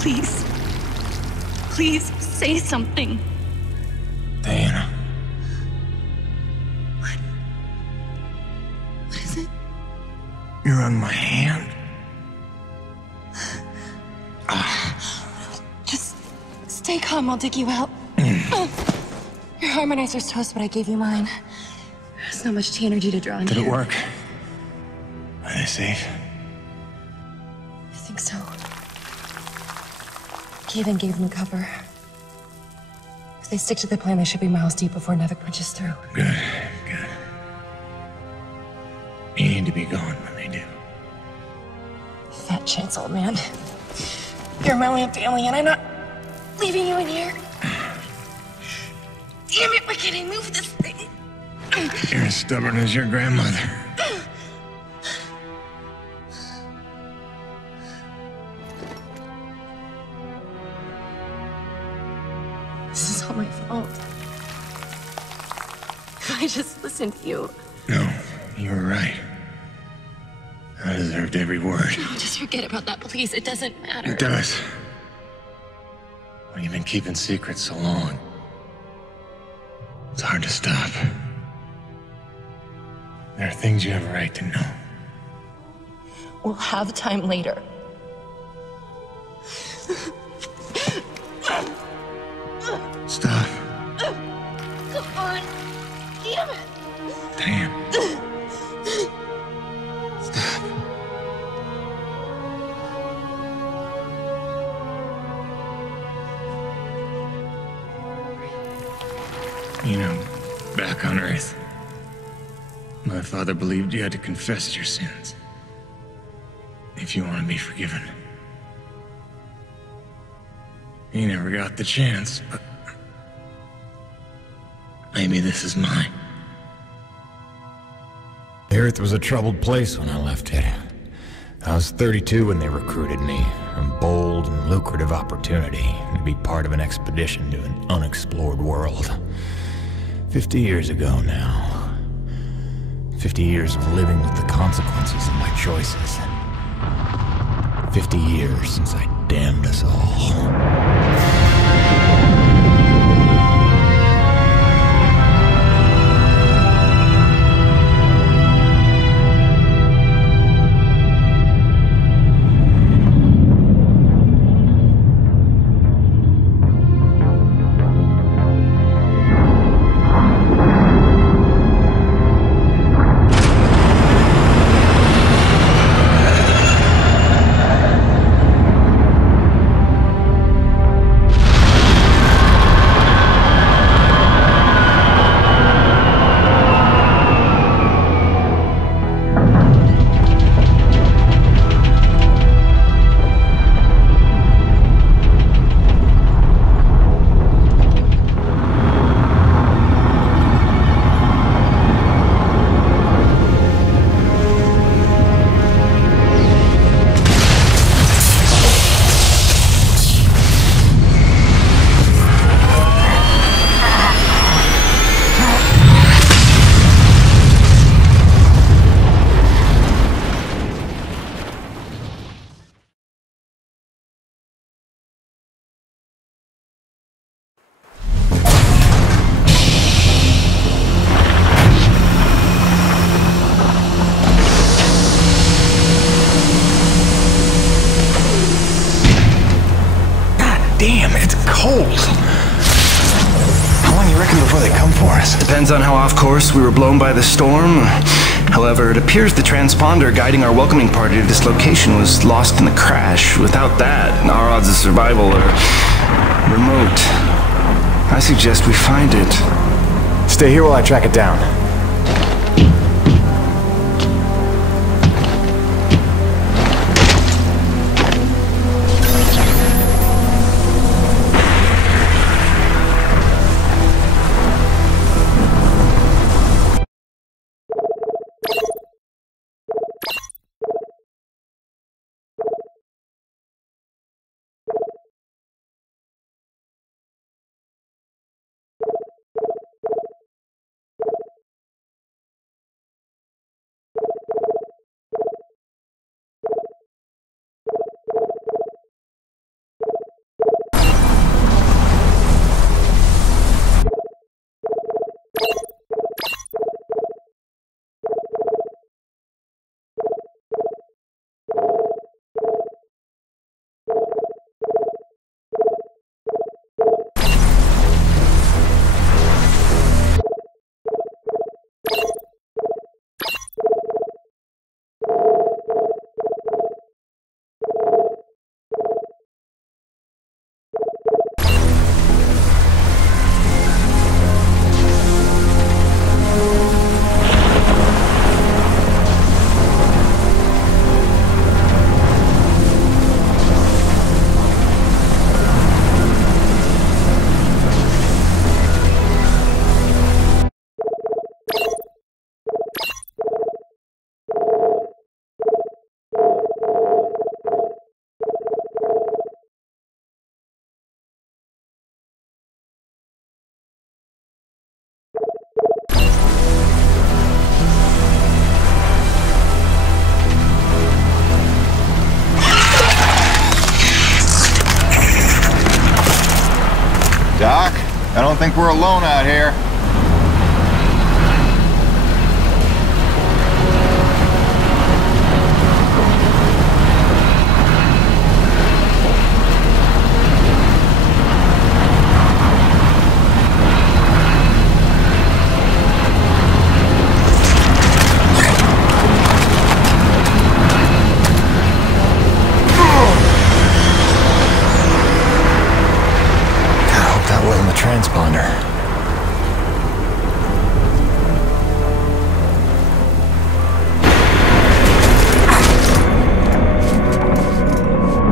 Please. Please say something. Diana. What is it? You're on my hand. Just stay calm, I'll dig you out. Your harmonizer's toast, but I gave you mine. There's not much energy to draw on. Did here. it work? Are they safe? I think so. Kaven gave them cover. If they stick to the plan, they should be miles deep before Nevik punches through. Good, good. You need to be gone when they do. Fat chance, old man. You're my only family, and I'm not leaving you in here. Damn it, why can't I move this thing? You're as stubborn as your grandmother. This is all my fault. If I just listened to you. No, you were right. I deserved every word. No, just forget about that, please. It doesn't matter. It does. When you've been keeping secrets so long, it's hard to stop. There are things you have a right to know. We'll have time later. Stop. Come on. Damn it. Damn. Stop. You know, back on Earth, my father believed you had to confess your sins if you want to be forgiven. He never got the chance, but maybe this is mine. The Earth was a troubled place when I left it. I was 32 when they recruited me. A bold and lucrative opportunity to be part of an expedition to an unexplored world. 50 years ago now. 50 years of living with the consequences of my choices. 50 years since I damned us all. damn, it's cold. How long do you reckon before they come for us? Depends on how off course we were blown by the storm. However, it appears the transponder guiding our welcoming party to this location was lost in the crash. Without that, our odds of survival are remote. I suggest we find it. Stay here while I track it down. Doc, I don't think we're alone out here. Transponder.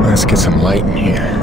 Let's get some light in here.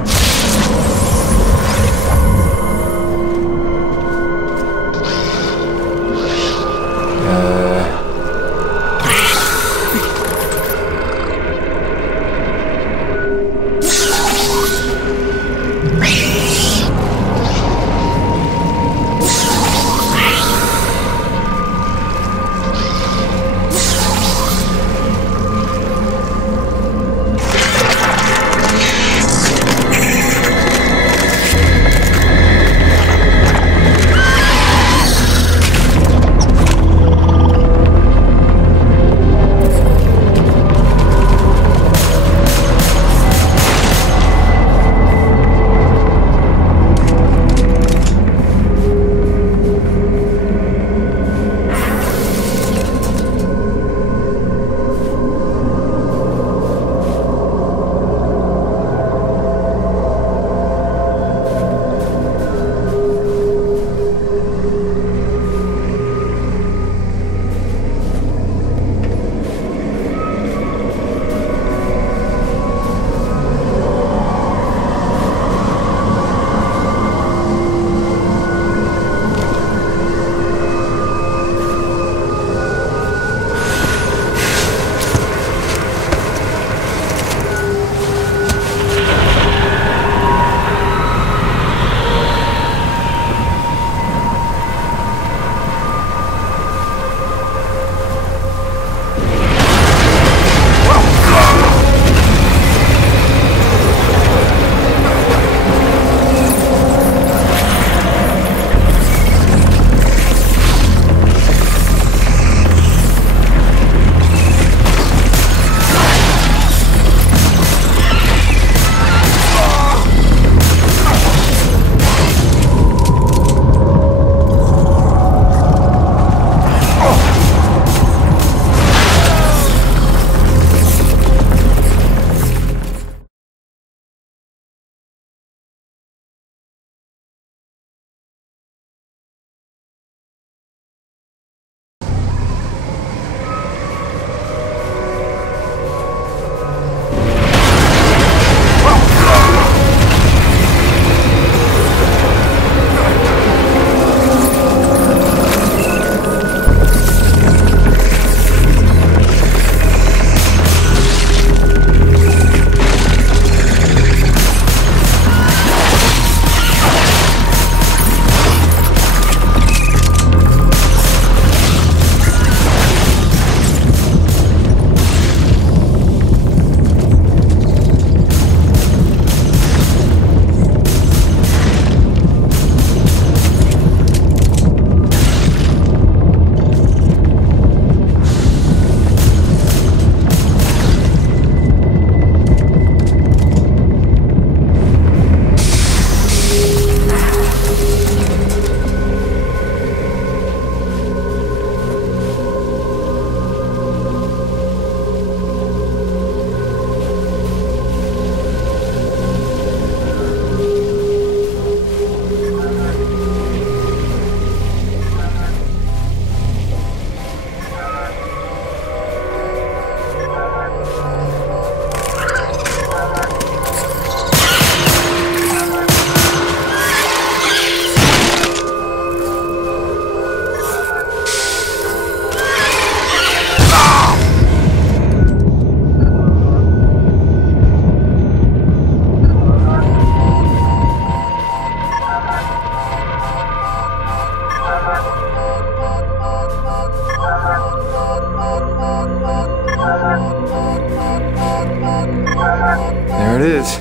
is.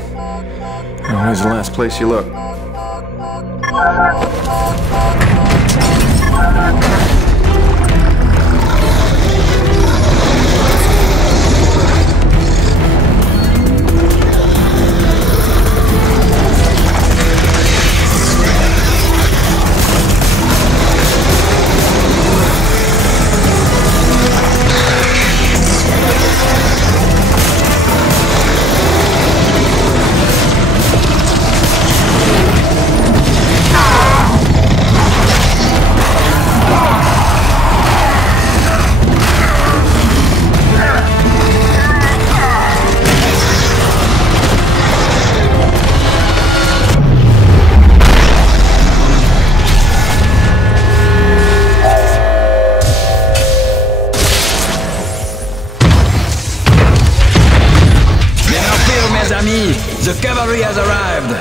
Now, where's the last place you look? The cavalry has arrived!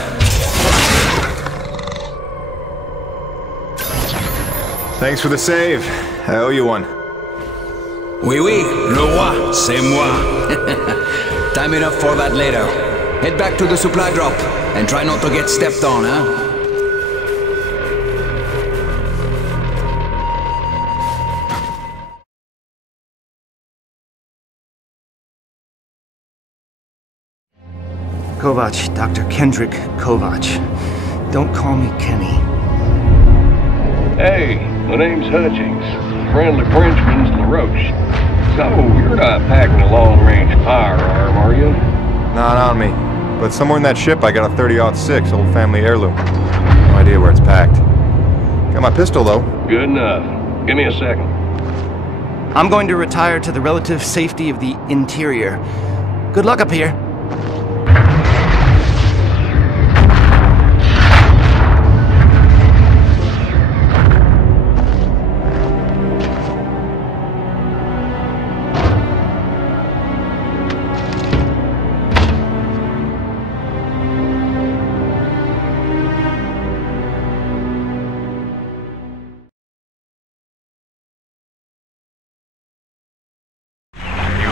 Thanks for the save. I owe you one. Oui, oui, le roi, c'est moi. Time enough for that later. Head back to the supply drop, and try not to get stepped on, huh? Kovac, Dr. Kendrick Kovac. Don't call me Kenny. Hey, my name's Hutchings. Friendly Frenchman's LaRoche. So, you're not packing a long-range firearm, are you? Not on me. But somewhere in that ship I got a 30-06 old family heirloom. No idea where it's packed. Got my pistol, though. Good enough. Give me a second. I'm going to retire to the relative safety of the interior. Good luck up here.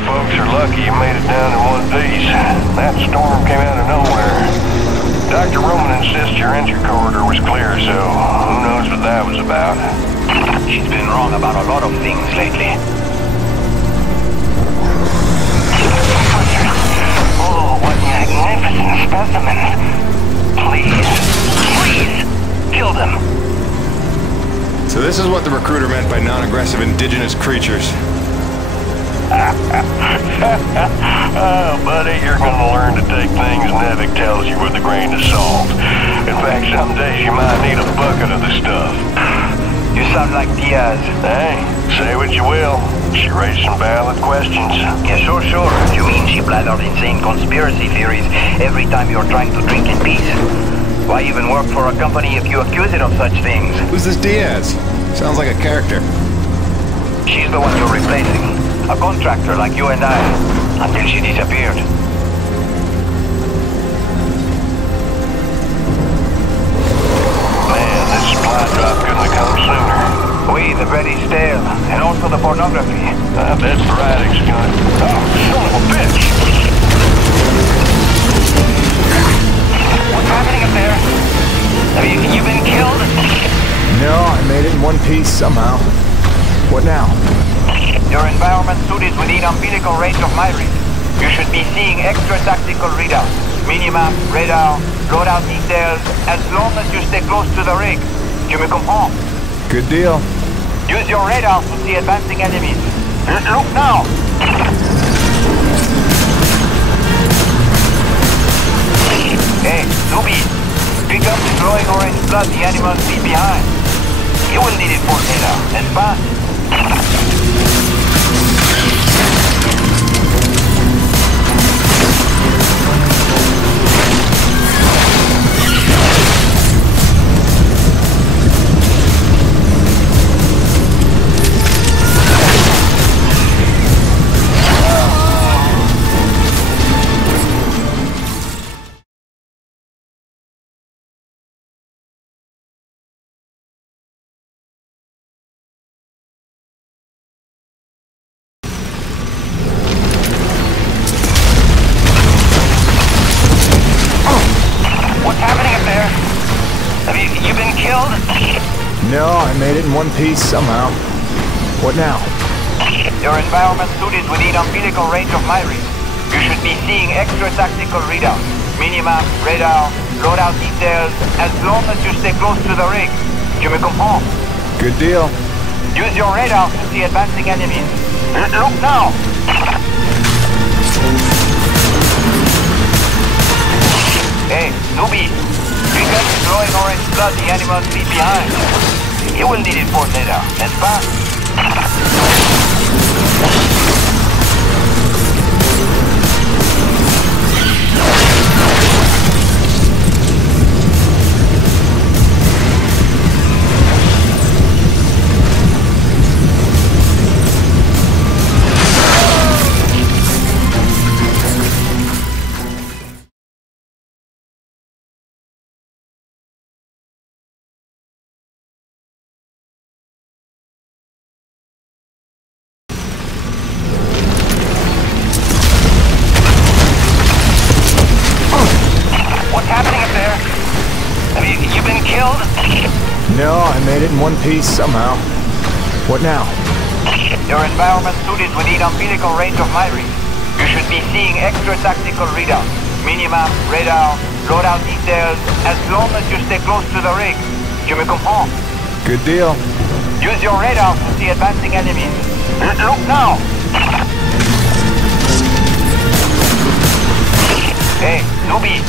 Folks are lucky you made it down in one piece. That storm came out of nowhere. Dr. Roman insists your entry corridor was clear, so who knows what that was about. She's been wrong about a lot of things lately. Oh, what magnificent specimens. Please, please, kill them. So this is what the recruiter meant by non-aggressive indigenous creatures. Oh, buddy, you're gonna learn to take things Nevik tells you with a grain of salt. In fact, some days you might need a bucket of the stuff. You sound like Diaz. Hey, say what you will. She raised some valid questions. Yeah, sure. You mean she blathered insane conspiracy theories every time you're trying to drink in peace? Why even work for a company if you accuse it of such things? Who's this Diaz? Sounds like a character. She's the one you're replacing. A contractor like you and I, until she disappeared. Man, this supply drop couldn't have come sooner. Oui, the bread is stale, and also the pornography. I bet the writing's gonna... Oh, son of a bitch! What's happening up there? Have you been killed? No, I made it in one piece somehow. What now? Your environment suit is within umbilical range of my rig. You should be seeing extra tactical readouts. Minimap, radar, loadout details, as long as you stay close to the rig. Tu me comprends? Good deal. Use your radar to see advancing enemies. Look now! Hey, newbie! Pick up the glowing orange blood the animals leave behind. You will need it for data, and fast. No, I made it in one piece somehow. What now? Your environment suit is within umbilical range of my read. You should be seeing extra tactical readouts. Minimap, radar, loadout details, as long as you stay close to the rig. Tu me comprends? Good deal. Use your radar to see advancing enemies. Look now! Hey, newbie! Pick up the glowing orange blood the animals leave behind. You will need it for later, n'est-ce pas? No, I made it in one piece somehow. What now? Your environment suit is within umbilical range of my read. You should be seeing extra tactical readouts. Minimap, radar, loadout details, as long as you stay close to the rig. Tu me comprends? Good deal. Use your radar to see advancing enemies. Look now! Hey, newbie!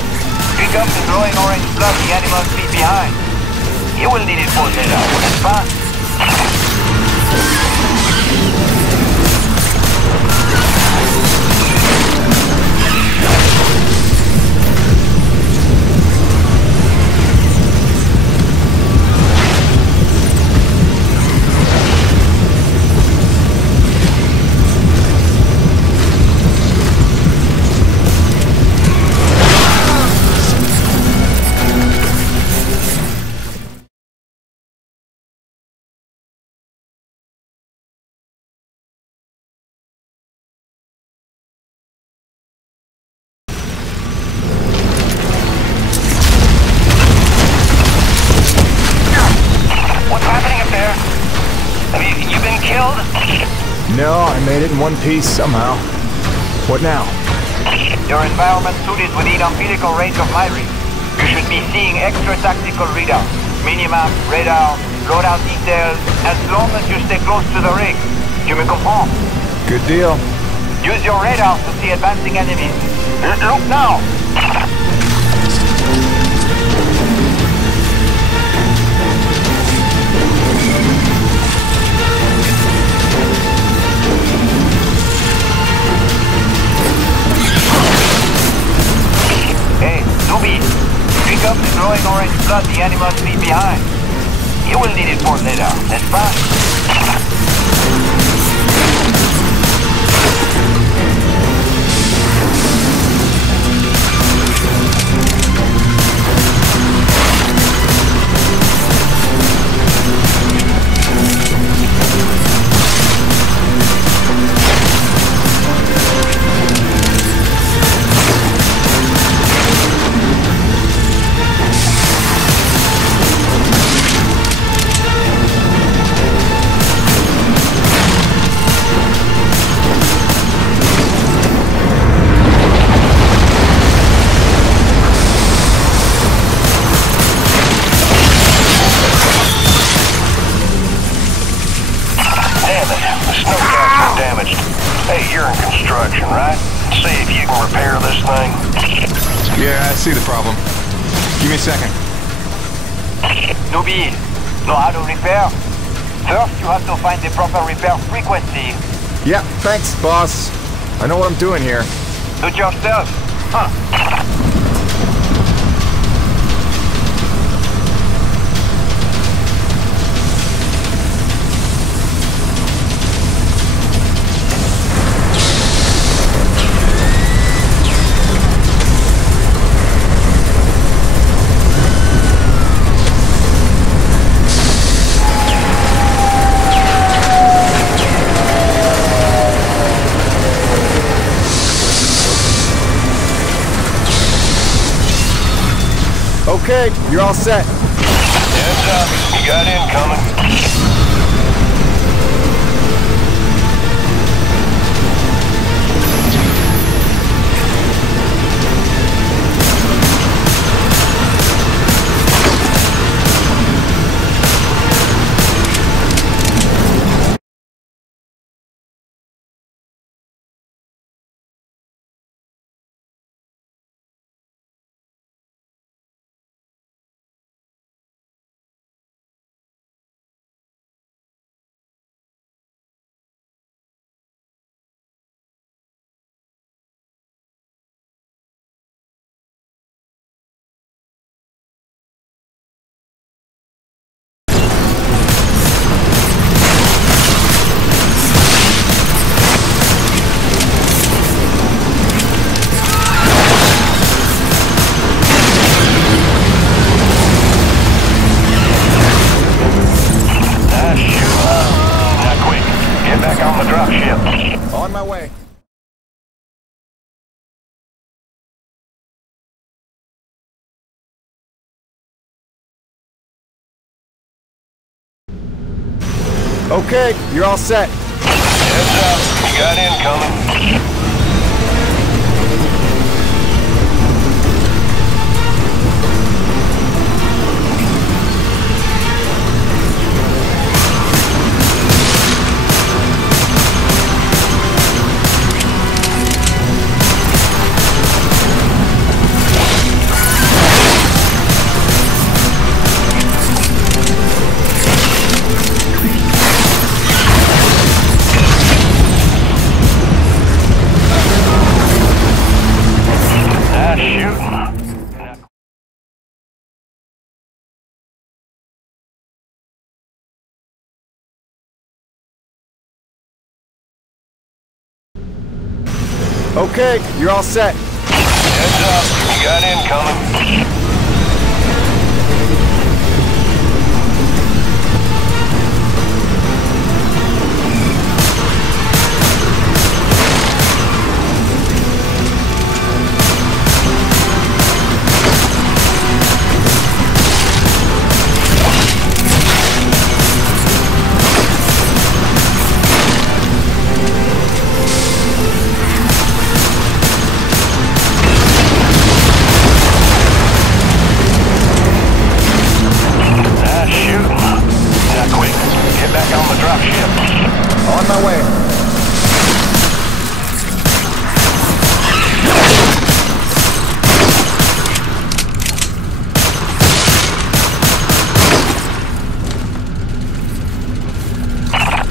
Pick up the glowing orange blood the animals leave behind. You will need it for later, n'est-ce pas? No, I made it in one piece somehow. What now? Your environment suit is within umbilical range of my read. You should be seeing extra tactical readouts. Minimap, radar, loadout details, as long as you stay close to the rig. Tu me comprends? Good deal. Use your radar to see advancing enemies. Look now! Hey, newbie! Pick up the glowing orange blood the animals leave behind. You will need it for later, n'est-ce pas? See the problem. Give me a second. Newbie, know how to repair? First, you have to find the proper repair frequency. Yeah, thanks, boss. I know what I'm doing here. Do it yourself. Huh. Okay, you're all set. Heads up. You got incoming. Okay, you're all set. Heads up, you got incoming. Okay, you're all set. Heads up, you got incoming.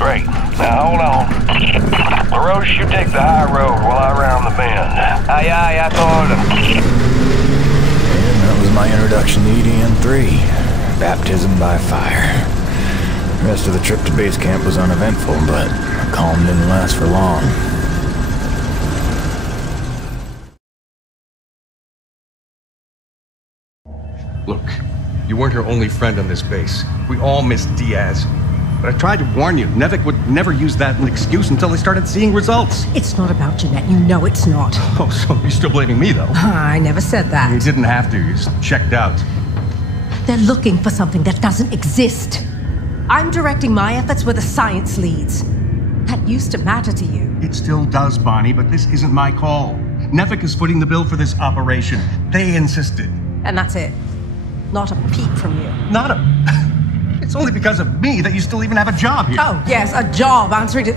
Great. Now hold on. LaRoche, you take the high road while I round the bend. Aye, aye, I told him. And that was my introduction to EDN-3. Baptism by fire. The rest of the trip to base camp was uneventful, but the calm didn't last for long. Look, you weren't her only friend on this base. We all miss Diaz. But I tried to warn you, Nevik would never use that as an excuse until they started seeing results. It's not about Jeanette. You know it's not. Oh, so you're still blaming me, though? I never said that. You didn't have to. You just checked out. They're looking for something that doesn't exist. I'm directing my efforts where the science leads. That used to matter to you. It still does, Bonnie, but this isn't my call. Nevik is footing the bill for this operation. They insisted. And that's it. Not a peep from you. Not a... It's only because of me that you still even have a job here. Oh, yes, a job answering to...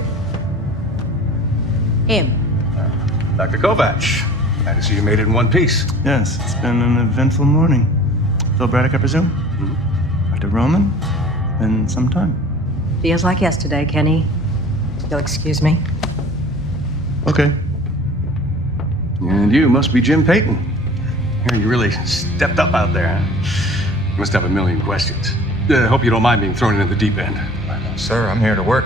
him. Dr. Kovac, glad to see you made it in one piece. Yes, it's been an eventful morning. Phil Braddock, I presume? Mm-hmm. Dr. Roman? Been some time. Feels like yesterday, Kenny. You'll excuse me. Okay. And you must be Jim Payton. Here, you really stepped up out there, huh? You must have a million questions. Hope you don't mind being thrown into the deep end. Sir, I'm here to work.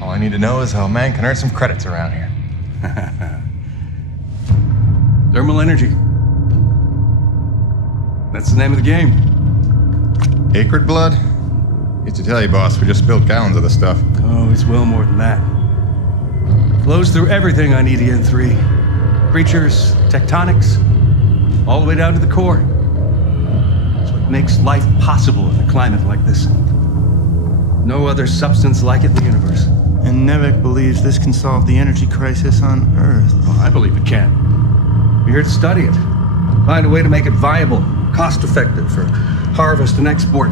All I need to know is how a man can earn some credits around here. Thermal energy. That's the name of the game. Acrid blood? Used to tell you, boss, we just spilled gallons of the stuff. Oh, it's well more than that. Flows through everything on EDN-3. Creatures, tectonics, all the way down to the core. That's what makes life possible in a climate like this. No other substance like it in the universe. And Nevik believes this can solve the energy crisis on Earth. Well, I believe it can. We're here to study it. Find a way to make it viable, cost-effective for harvest and export.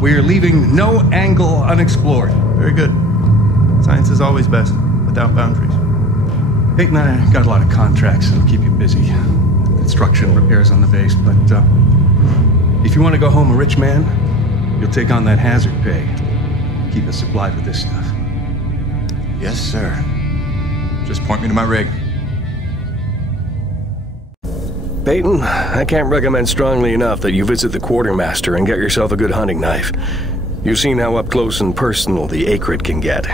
We're leaving no angle unexplored. Very good. Science is always best, without boundaries. Peyton and I got a lot of contracts that'll keep you busy. Construction, repairs on the base, but if you want to go home a rich man, you'll take on that hazard pay. Keep us supplied with this stuff. Yes, sir. Just point me to my rig. Peyton, I can't recommend strongly enough that you visit the quartermaster and get yourself a good hunting knife. You've seen how up close and personal the acrid can get.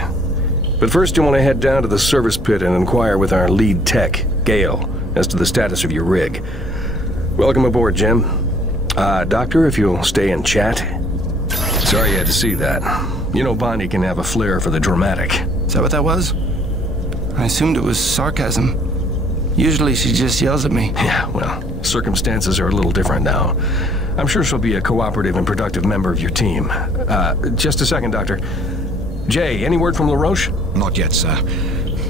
But first you want to head down to the service pit and inquire with our lead tech, Gale, as to the status of your rig. Welcome aboard, Jim. Doctor, if you'll stay and chat. Sorry you had to see that. You know Bonnie can have a flair for the dramatic. Is that what that was? I assumed it was sarcasm. Usually she just yells at me. Yeah, well, circumstances are a little different now. I'm sure she'll be a cooperative and productive member of your team. Just a second, Doctor. Jay, any word from LaRoche? Not yet, sir.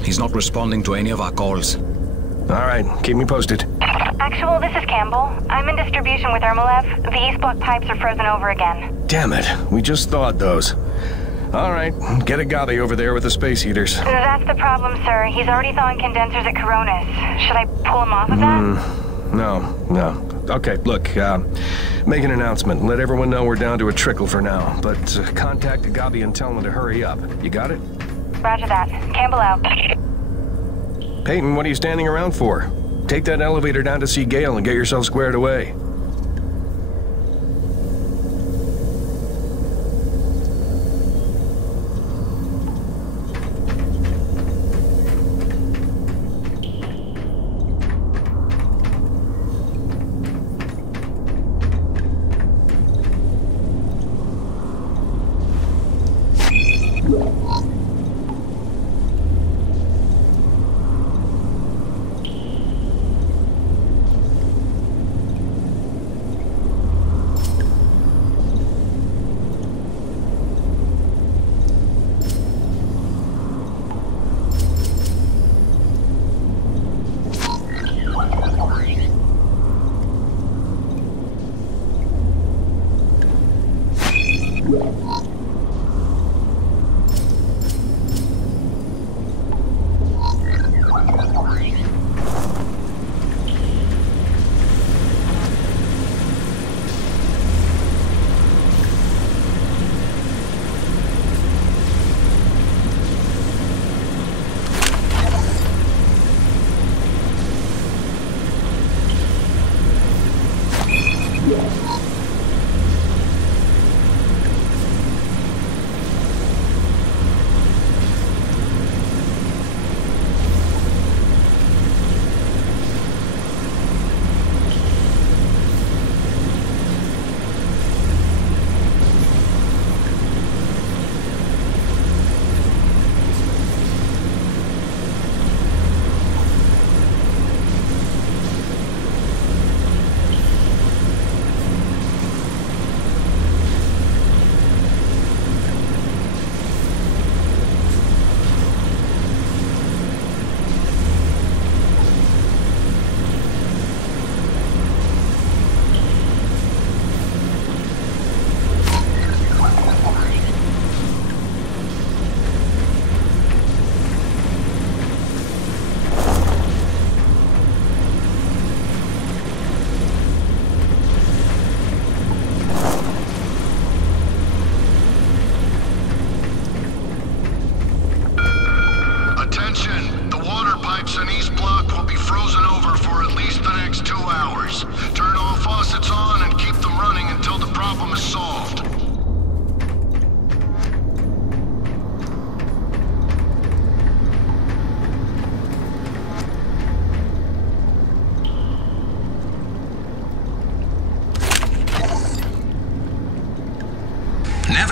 He's not responding to any of our calls. All right, keep me posted. Actual, this is Campbell. I'm in distribution with Ermolev. The east block pipes are frozen over again. Damn it, we just thawed those. All right, get a Gabi over there with the space heaters. That's the problem, sir. He's already thawing condensers at Coronis. Should I pull him off of that? No. Okay, look, make an announcement. Let everyone know we're down to a trickle for now. But contact Gabi and tell them to hurry up. You got it? Roger that. Campbell out. Peyton, what are you standing around for? Take that elevator down to see Gale and get yourself squared away.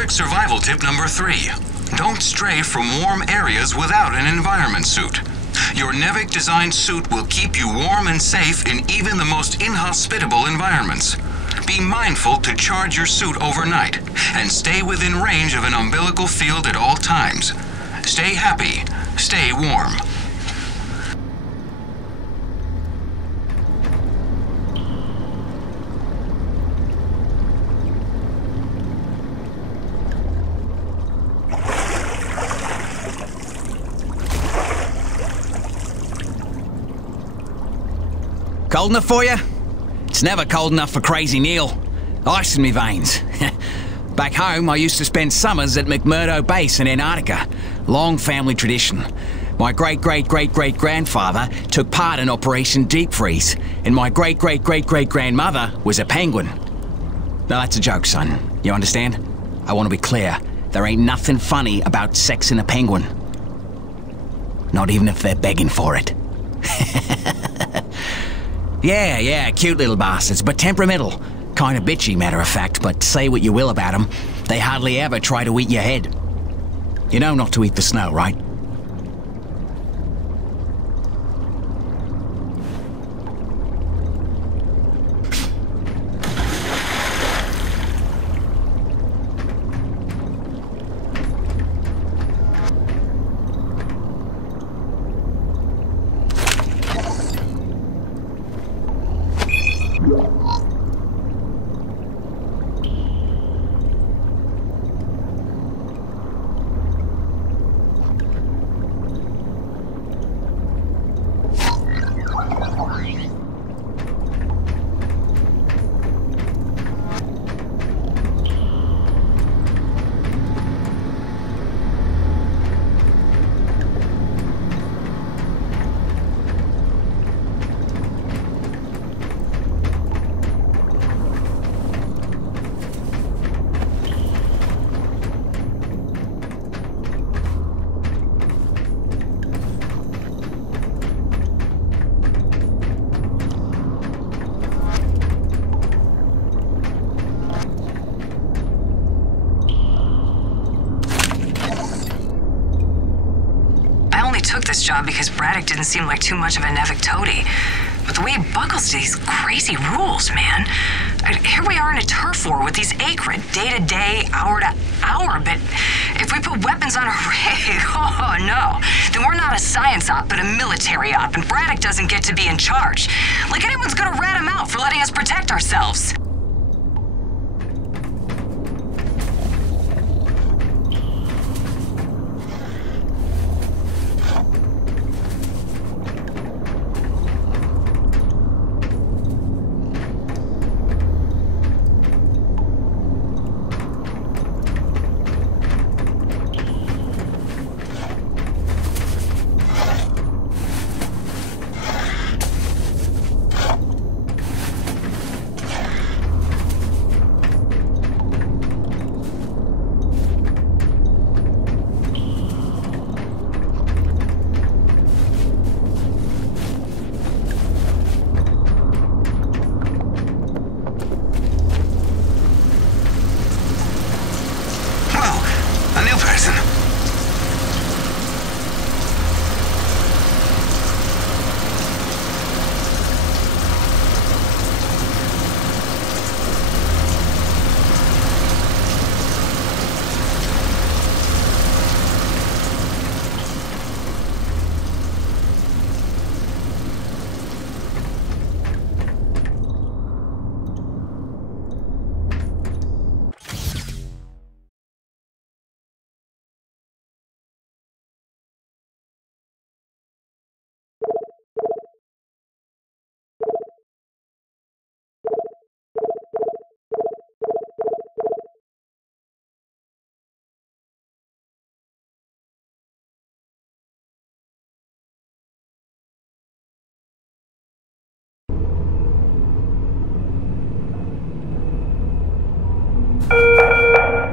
Survival tip number 3. Don't stray from warm areas without an environment suit. Your Nevik designed suit will keep you warm and safe in even the most inhospitable environments. Be mindful to charge your suit overnight, and stay within range of an umbilical field at all times. Stay happy, stay warm. Cold enough for you? It's never cold enough for Crazy Neil. Ice in me veins. Back home, I used to spend summers at McMurdo Base in Antarctica. Long family tradition. My great-great-great-great-grandfather took part in Operation Deep Freeze, and my great-great-great-great-grandmother was a penguin. No, that's a joke, son. You understand? I want to be clear. There ain't nothing funny about sexing a penguin. Not even if they're begging for it. Yeah, cute little bastards, but temperamental. Kind of bitchy, matter of fact, but say what you will about them, they hardly ever try to eat your head. You know not to eat the snow, right? Job because Braddock didn't seem like too much of a Nevik toady. But the way he buckles to these crazy rules, man. Here we are in a turf war with these acrid, day to day, hour to hour, but if we put weapons on a rig, oh no, then we're not a science op, but a military op, and Braddock doesn't get to be in charge. Like anyone's gonna rat him out for letting us protect ourselves.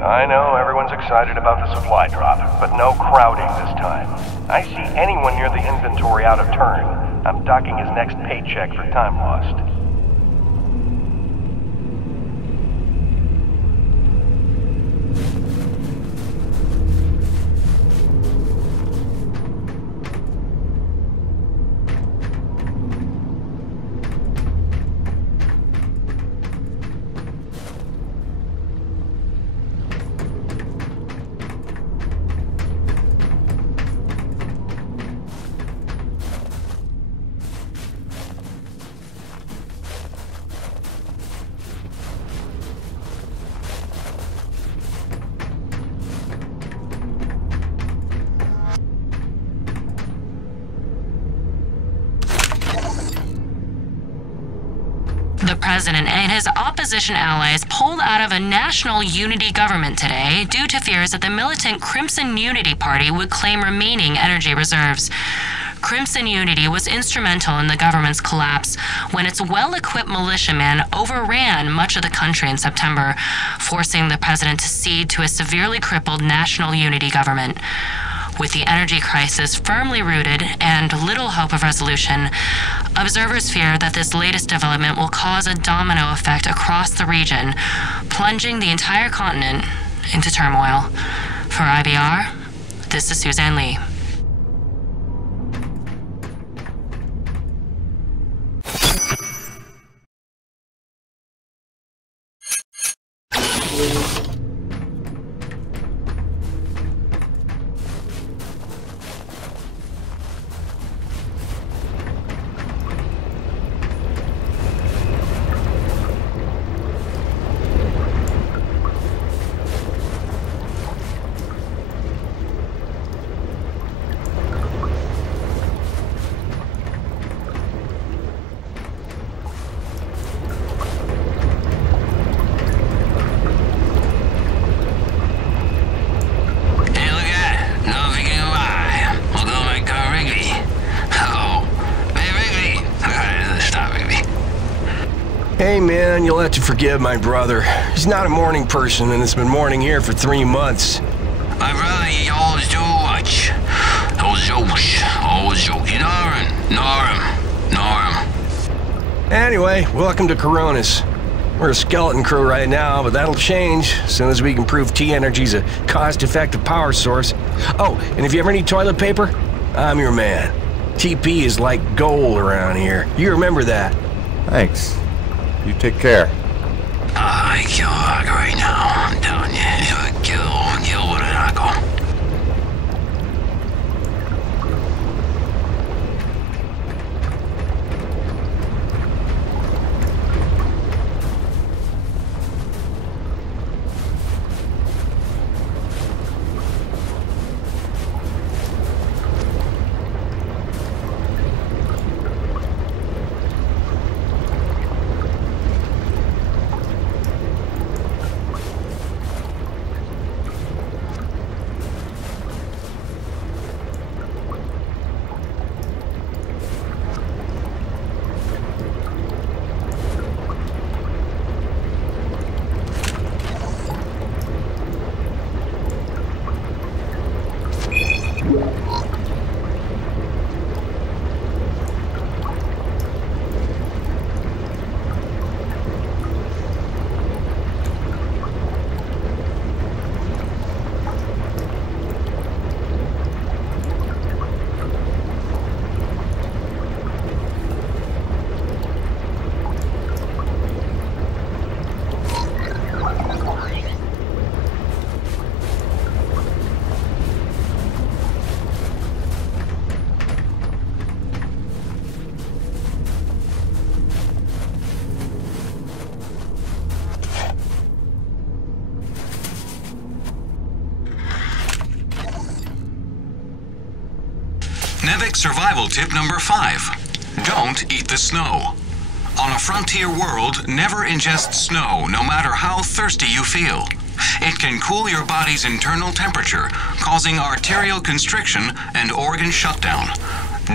I know everyone's excited about the supply drop, but no crowding this time. I see anyone near the inventory out of turn. I'm docking his next paycheck for time lost. president and his opposition allies pulled out of a national unity government today due to fears that the militant Crimson Unity Party would claim remaining energy reserves. Crimson Unity was instrumental in the government's collapse when its well-equipped militiamen overran much of the country in September, forcing the president to cede to a severely crippled national unity government. With the energy crisis firmly rooted and little hope of resolution, observers fear that this latest development will cause a domino effect across the region, plunging the entire continent into turmoil. For IBR, this is Suzanne Lee. Hey man, you'll have to forgive my brother. He's not a morning person and has been mourning here for 3 months. My brother, he always do much. Always joke. Norm. Anyway, welcome to Coronis. We're a skeleton crew right now, but that'll change as soon as we can prove T-Energy's a cost-effective power source. Oh, and if you ever need toilet paper, I'm your man. TP is like gold around here. You remember that. Thanks. You take care. I kill Hog right now. I'm telling you, he'll kill with an knuckle. Nevic survival tip number 5. Don't eat the snow. On a frontier world, never ingest snow, no matter how thirsty you feel. It can cool your body's internal temperature, causing arterial constriction and organ shutdown.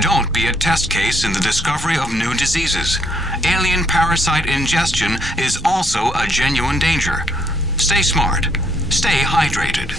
Don't be a test case in the discovery of new diseases. Alien parasite ingestion is also a genuine danger. Stay smart. Stay hydrated.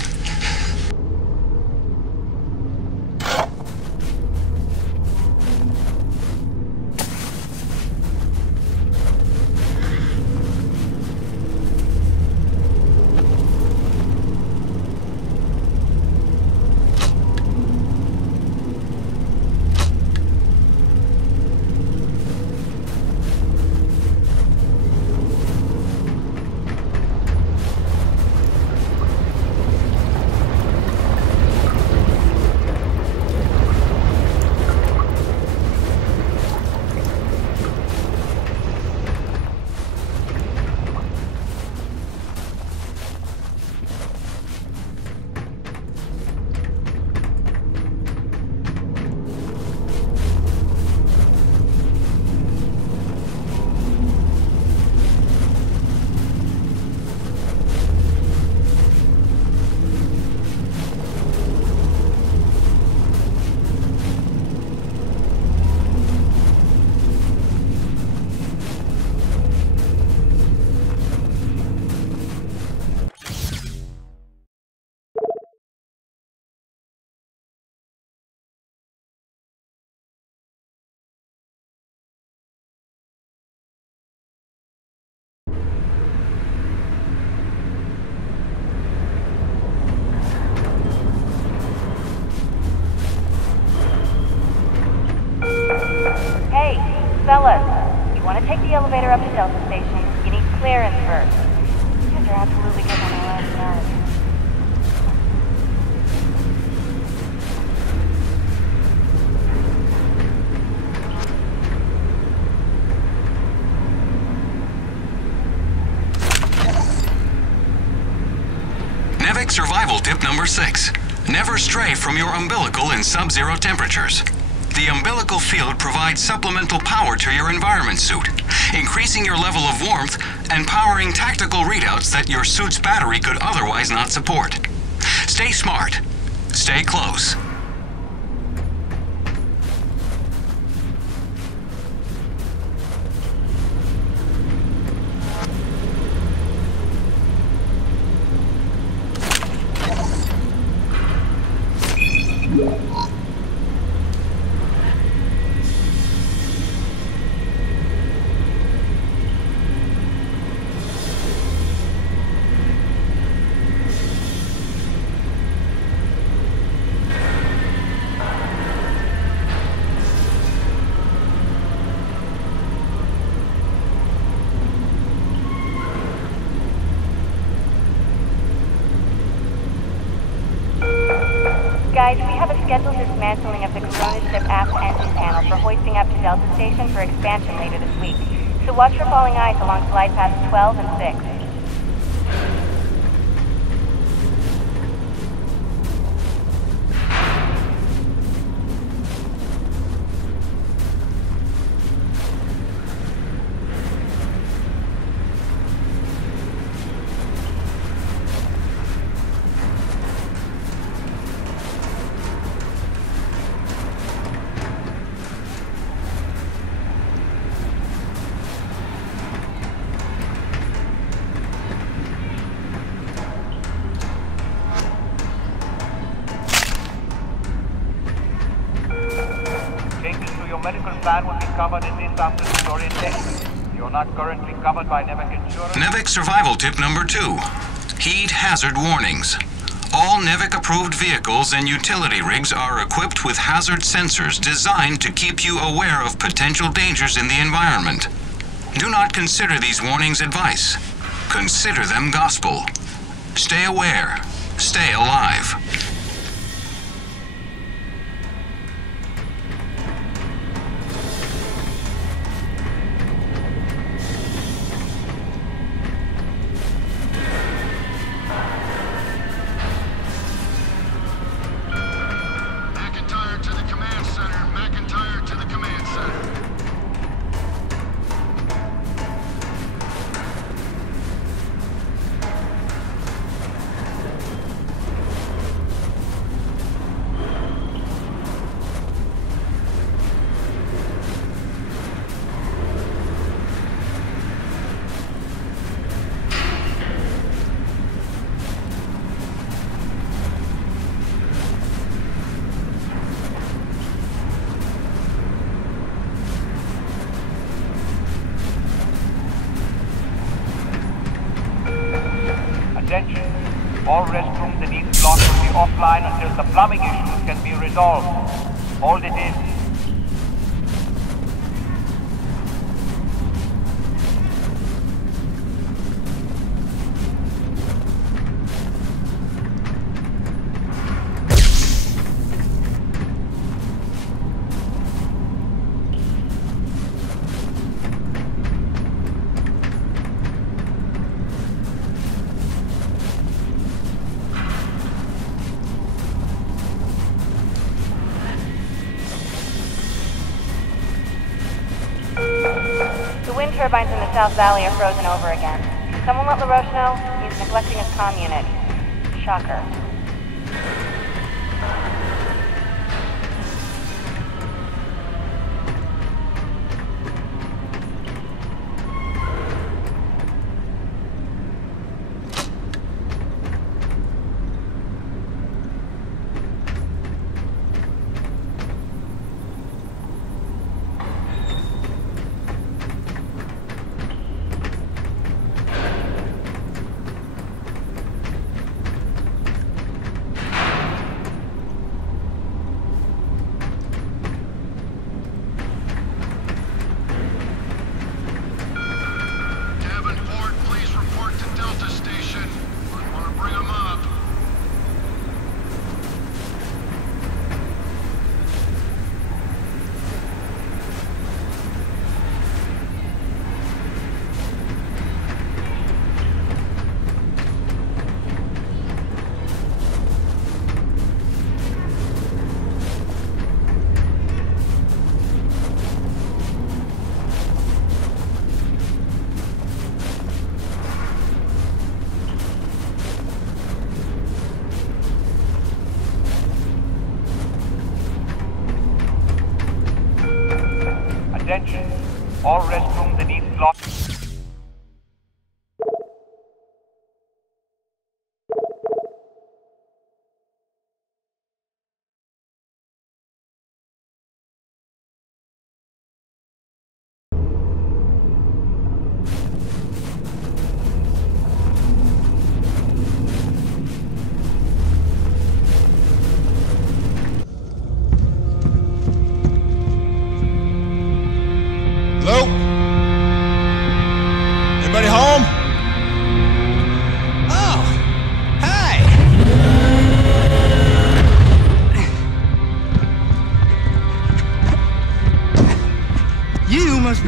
Fellas, you want to take the elevator up to Delta Station, you need clearance first. You guys are absolutely getting on my last nerve. NVIDIA survival tip number 6. Never stray from your umbilical in sub-zero temperatures. The umbilical field provides supplemental power to your environment suit, increasing your level of warmth and powering tactical readouts that your suit's battery could otherwise not support. Stay smart. Stay close. Guys, we have a scheduled dismantling of the Corona ship aft engine panel for hoisting up to Delta Station for expansion later this week. So watch for falling ice along glide paths 12 and 6. medical plan will be covered in this afternoon's orientation. You're not currently covered by NVIDIA insurance. NVIDIA survival tip number 2. Heed hazard warnings. All NVIDIA-approved vehicles and utility rigs are equipped with hazard sensors designed to keep you aware of potential dangers in the environment. Do not consider these warnings advice. Consider them gospel. Stay aware. Stay alive. Attention. All restrooms in each block will be offline until the plumbing issues can be resolved. Hold it in. The wind turbines in the South Valley are frozen over again. Can someone let LaRoche know? He's neglecting his comm unit. Shocker.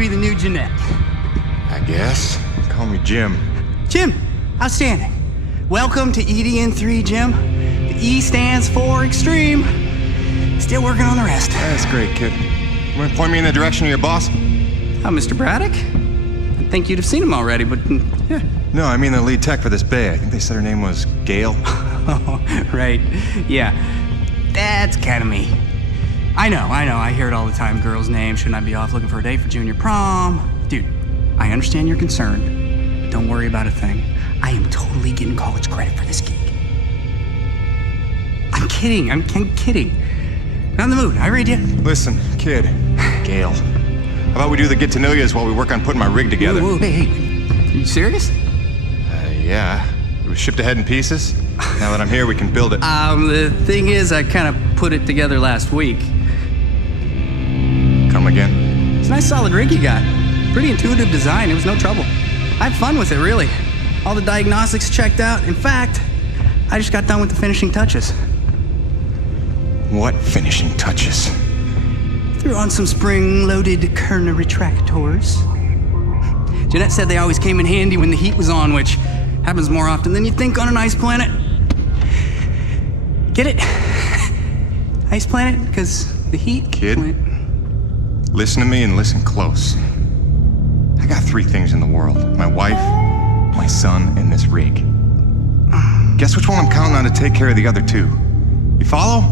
be the new Jeanette. I guess. Call me Jim. Jim, outstanding. Welcome to EDN3, Jim. The E stands for extreme. Still working on the rest. That's great, kid. You want to point me in the direction of your boss? Mr. Braddock? I think you'd have seen him already, but yeah. No, I mean the lead tech for this bay. I think they said her name was Gail. Oh, right. Yeah. That's kind of me. I know. I hear it all the time. Girl's name. Shouldn't I be off looking for a date for junior prom? Dude, I understand you're concerned. Don't worry about a thing. I am totally getting college credit for this gig. I'm kidding. I'm kidding. Not in the mood. I read you. Listen, kid. Gail. How about we do the get-to-know-yous while we work on putting my rig together? Whoa, hey. Are you serious? Yeah. It was shipped ahead in pieces. Now that I'm here, we can build it. The thing is, I kind of put it together last week. Come again? It's a nice solid rig you got. Pretty intuitive design. It was no trouble. I had fun with it, really. All the diagnostics checked out. In fact, I just got done with the finishing touches. What finishing touches? Threw on some spring-loaded Kerner retractors. Jeanette said they always came in handy when the heat was on, which happens more often than you'd think on an ice planet. Get it? Ice planet? Because the heat... Kid, listen to me and listen close. I got 3 things in the world. My wife, my son, and this rig. Guess which one I'm counting on to take care of the other 2? You follow?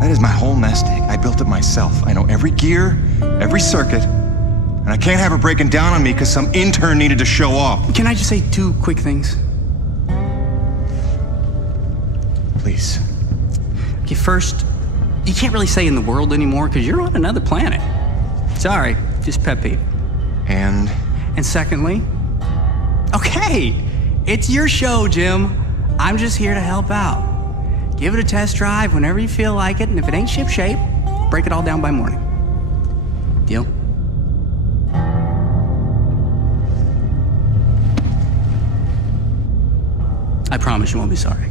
That is my whole nest egg. I built it myself. I know every gear, every circuit, and I can't have her breaking down on me because some intern needed to show off. Can I just say 2 quick things? Please. Okay, first, you can't really say in the world anymore because you're on another planet. Sorry, just pet peeve. And secondly, okay, it's your show, Jim. I'm just here to help out. Give it a test drive whenever you feel like it, and if it ain't ship-shape, break it all down by morning. Deal? I promise you won't be sorry.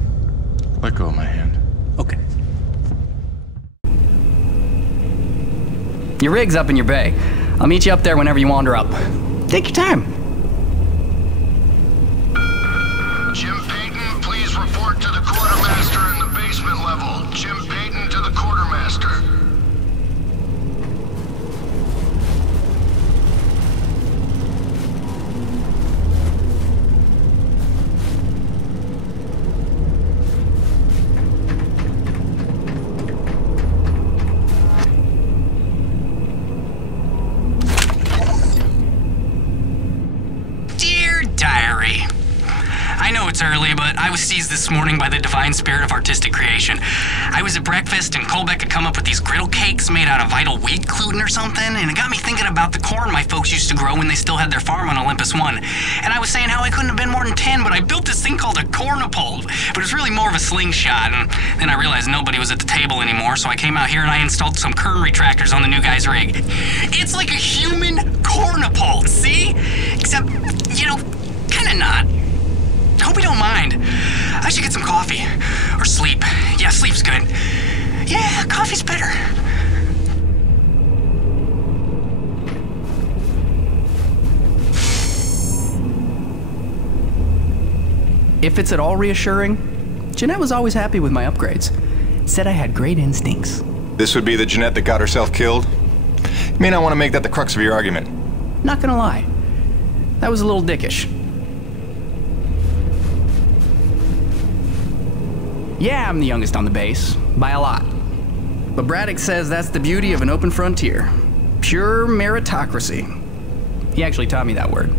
Let go of my hand. Okay. Your rig's up in your bay. I'll meet you up there whenever you wander up. Take your time. Jim Payton, please report to the quartermaster in the basement level. Jim Payton to the quartermaster. Diary. I know it's early, but I was seized this morning by the divine spirit of artistic creation. I was at breakfast and Colbeck had come up with these griddle cakes made out of vital wheat gluten or something, and it got me thinking about the corn my folks used to grow when they still had their farm on Olympus 1. And I was saying how I couldn't have been more than 10, but I built this thing called a cornipole, but it was really more of a slingshot, and then I realized nobody was at the table anymore, so I came out here and I installed some Kern retractors on the new guy's rig. It's like a human cornipole, see? Except, you know, kinda not. Hope you don't mind. I should get some coffee. Or sleep. Yeah, sleep's good. Yeah, coffee's better. If it's at all reassuring, Jeanette was always happy with my upgrades. Said I had great instincts. This would be the Jeanette that got herself killed? You may not want to make that the crux of your argument. Not gonna lie. That was a little dickish. Yeah, I'm the youngest on the base, by a lot. But Braddock says that's the beauty of an open frontier. Pure meritocracy. He actually taught me that word.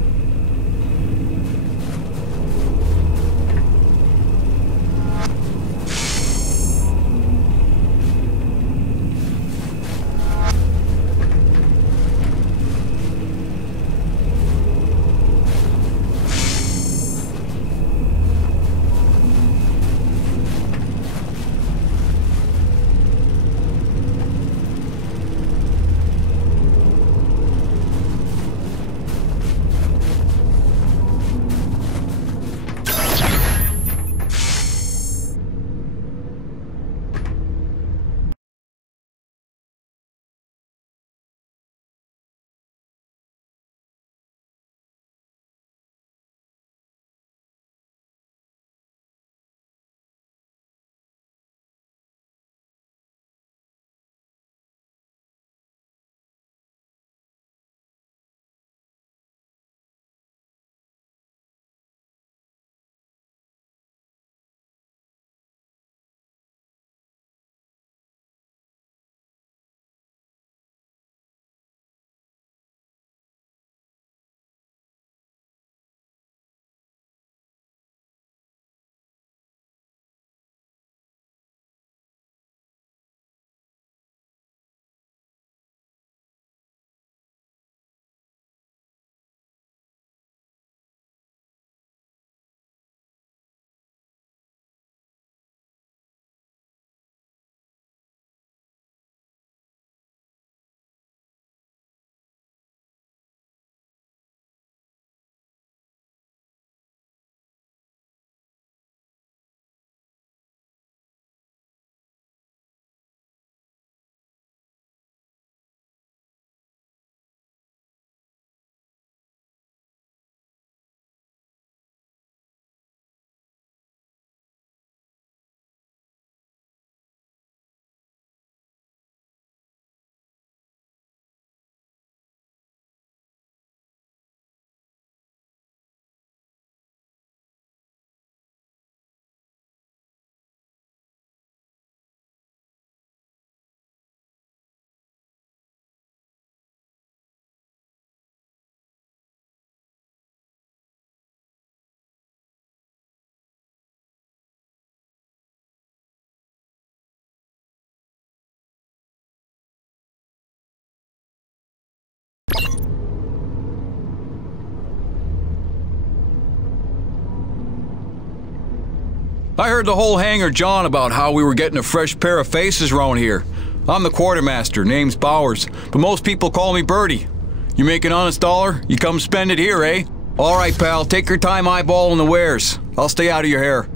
I heard the whole hangar John about how we were getting a fresh pair of faces around here. I'm the quartermaster, name's Bowers, but most people call me Birdie. You make an honest dollar, you come spend it here, eh? All right, pal, take your time eyeballing the wares. I'll stay out of your hair.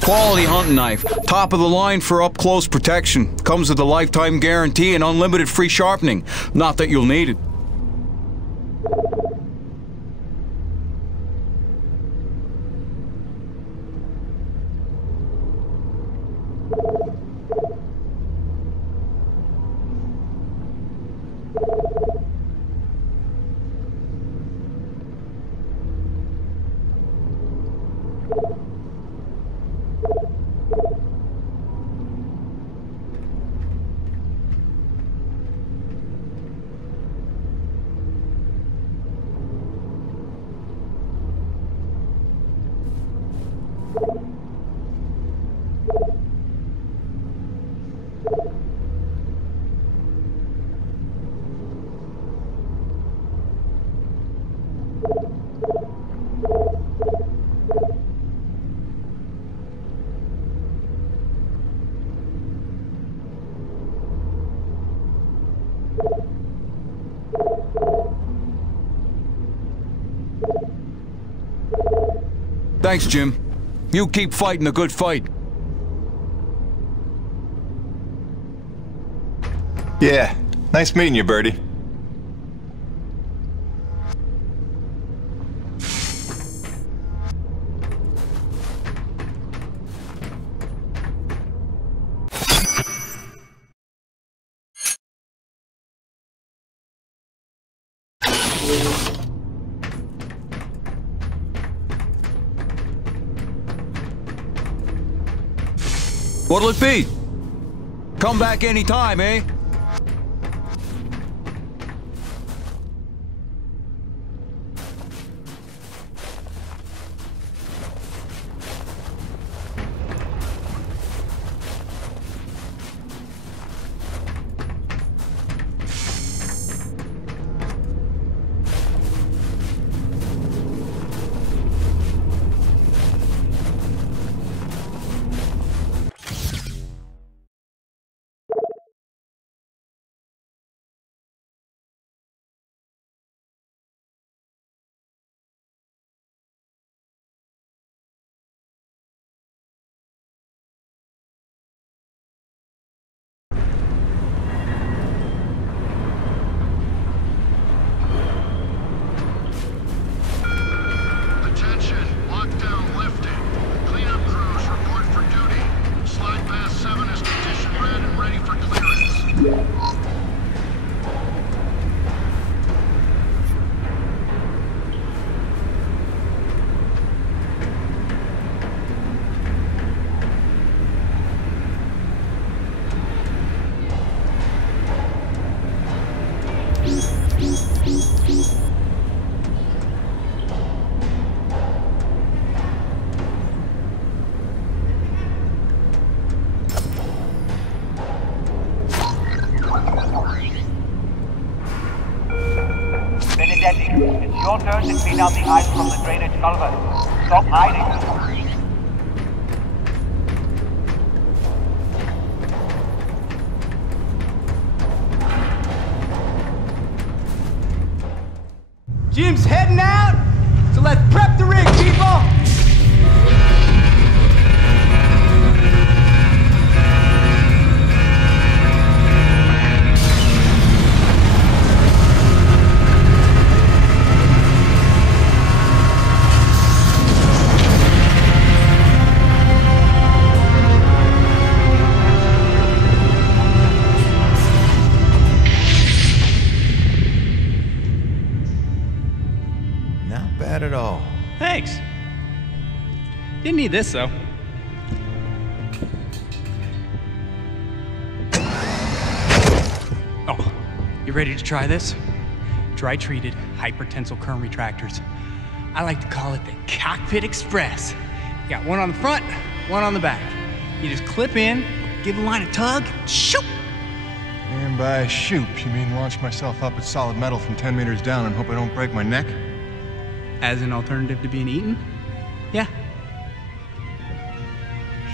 Quality hunting knife, top of the line for up-close protection. Comes with a lifetime guarantee and unlimited free sharpening. Not that you'll need it. Thanks, Jim. You keep fighting a good fight. Yeah, nice meeting you, Birdie. What'll it be? Come back anytime, eh? It's your turn to clean out the ice from the drainage culvert. Stop hiding. Jim's heading out, so let's prep the rig, people! At all. Thanks. Didn't need this though. Oh, you're ready to try this? Dry-treated hypertensile current retractors. I like to call it the Cockpit Express. You got one on the front, one on the back. You just clip in, give the line a tug, shoot! And by shoot, you mean launch myself up at solid metal from 10 meters down and hope I don't break my neck? As an alternative to being eaten? Yeah.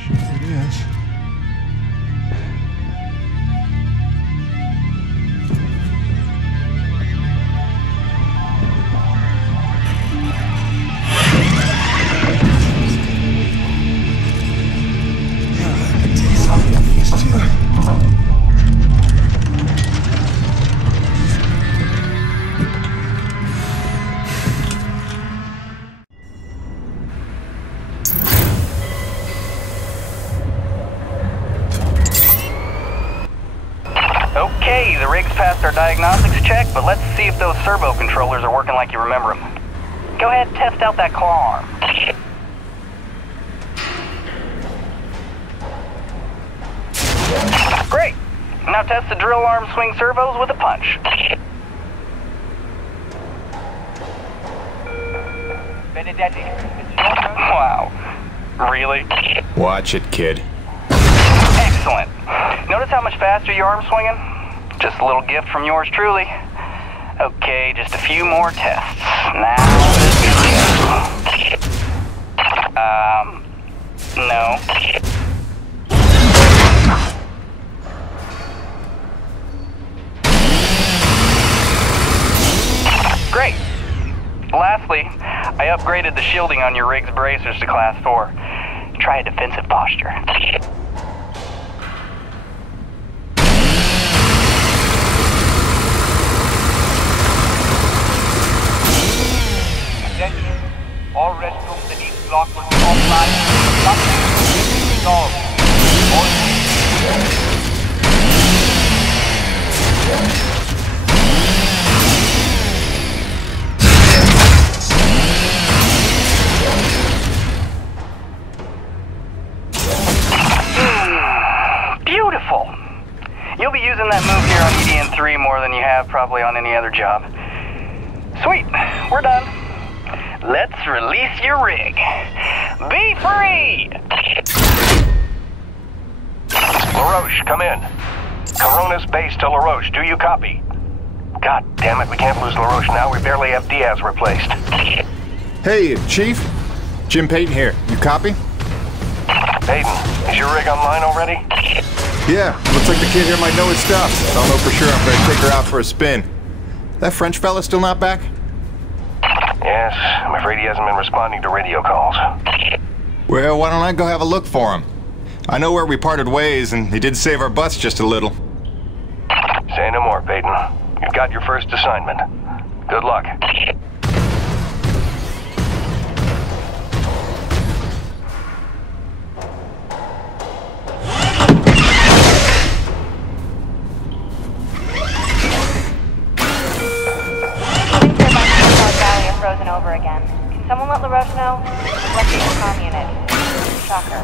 Sure it is. Okay, the rig's passed our diagnostics check, but let's see if those servo controllers are working like you remember them. Go ahead and test out that claw arm. Great! Now test the drill arm swing servos with a punch. Benedetti, wow. Really? Watch it, kid. Excellent. Notice how much faster your arm's swinging? Just a little gift from yours truly. Okay, just a few more tests. Now, no. Great. Lastly, I upgraded the shielding on your rig's bracers to Class 4. Try a defensive posture. All restrooms in each block will be offline. Nothing will be resolved. Beautiful. You'll be using that move here on EDN3 more than you have probably on any other job. Sweet, we're done. Let's release your rig. Be free! LaRoche, come in. Corona's base to LaRoche. Do you copy? God damn it, we can't lose LaRoche now. We barely have Diaz replaced. Hey, Chief. Jim Payton here. You copy? Payton, is your rig online already? Yeah, looks like the kid here might know his stuff. I'll know for sure I'm gonna take her out for a spin. That French fella still not back? Yes, I'm afraid he hasn't been responding to radio calls. Well, why don't I go have a look for him? I know where we parted ways, and he did save our butts just a little. Say no more, Payton. You've got your first assignment. Good luck. Frozen over again. Can someone let LaRoche know? Let's see the comm unit. Shocker.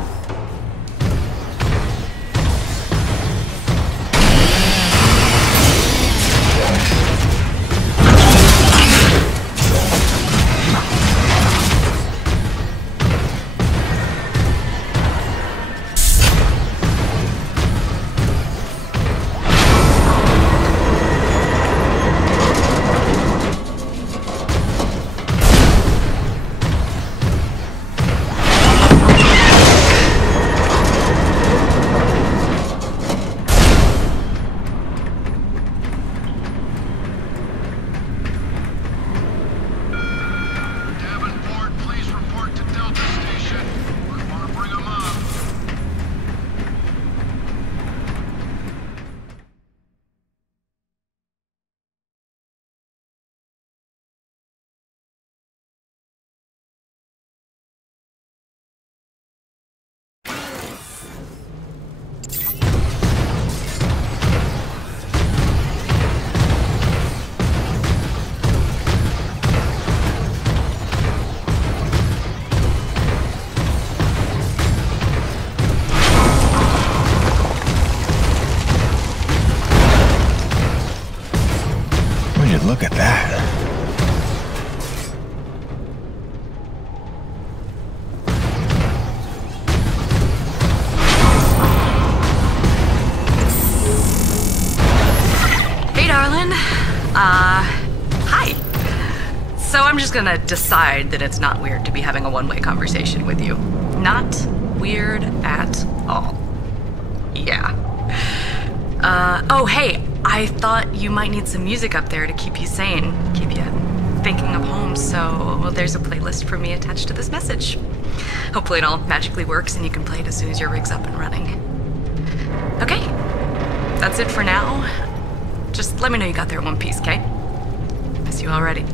Look at that. Hey, darling. Hi. So I'm just gonna decide that it's not weird to be having a one-way conversation with you. Not weird at all. Yeah. Oh, hey, I thought you might need some music up there to keep you sane, keep you thinking of home, so there's a playlist for me attached to this message. Hopefully it all magically works and you can play it as soon as your rig's up and running. Okay, that's it for now. Just let me know you got there in one piece, okay? Miss you already.